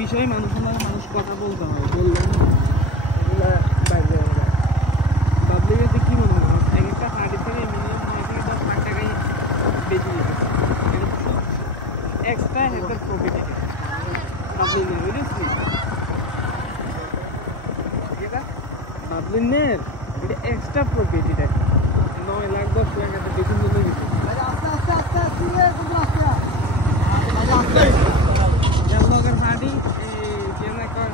বিষয়ে মানুষের সঙ্গে মানুষ কথা বলতে হয়, বললে এগুলা বাইরে যাবে না। বাবলিতে কি মনে হয় এক একটা হাঁড়ি থেকে মিনিমাম 9 থেকে 10 লাখ টাকাই বেশি যেতেছে, এক্সট্রা একটা প্রফিট এটা বাবলিনের, বুঝেছিস? এটা বাবলিনের এটা এক্সট্রা প্রফিট, এটা 9 লাখ 10 লাখ একটা বেতন জন্য দিচ্ছে। Vlogger Hadi tiene con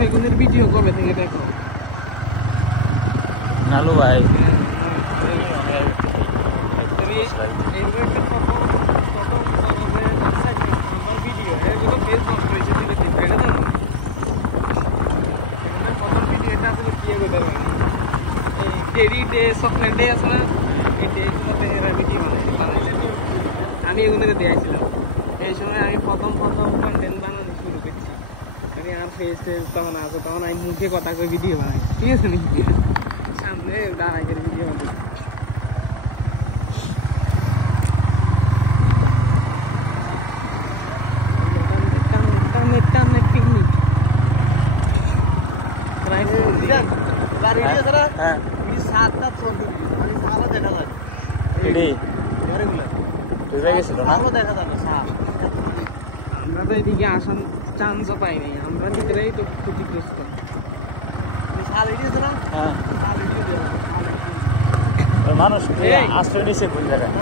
বেগুনের ভিডিও কবে থেকে দেখো? নালু ভাই আমি এগুলো দিয়েছিলাম। এই সময় আমি প্রথম কন্টেন্ট বানানো শুরু করছি। আর ফেস তখন আসো, তখন আমি মুখে কথা করে ভিডিও বানাই, ঠিক আছে নাকি? সামনে দাঁড়াই করে ভিডিও বানাই। আমরা তো এদিকে আসার চান্সও পাই নাই, আমরা ভিতরেই তো ক্ষতিগ্রস্ত। মানুষ আশ্রয় নিচ্ছে কোন জায়গায়?